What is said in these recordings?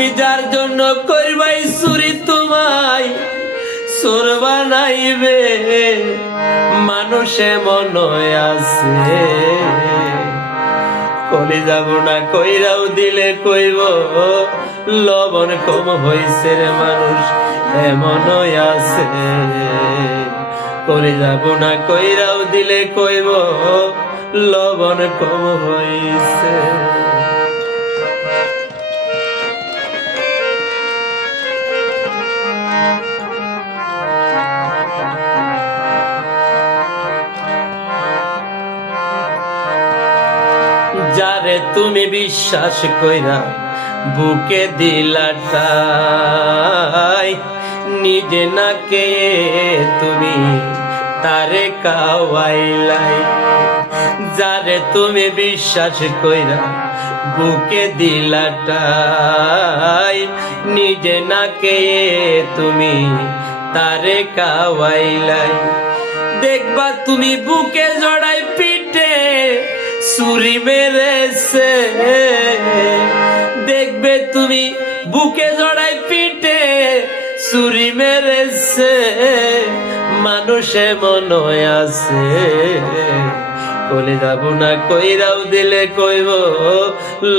তুমি যার জন্য করবাই চুরি তোমায় চোর বানাইবে মানুষে মনে আছে। কলি যাব না কইরাও দিলে কইব লবণ কম হইছে রে মানুষ এমন আছে। কলি যাব না কইরাও দিলে কইব লবণ কম হইছে। যারে তুমি বিশ্বাস কইরা বুকে দিলাটাই নিজে না কে তুমি তারে কাওয়াইলাই। যারে তুমি বিশ্বাস কইরা বুকে দিলাটাই নিজে না কে তুমি তারে কাওয়াইলাই। দেখবা তুমি বুকে জড়াই পিঠে ছুরি মেরেছে। দেখবে তুমি বুকে জড়াই পিঠে ছুরি মেরেছে মানুষে মনে আছে। কলি যাব না কইরাও দিলে কইব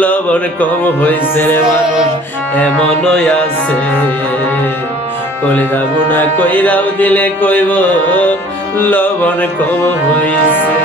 লবণ কম হইছে রে মানুষ এমন আছে। কলি যাব না কইরাও দিলে কইব লবণ কম হইছে।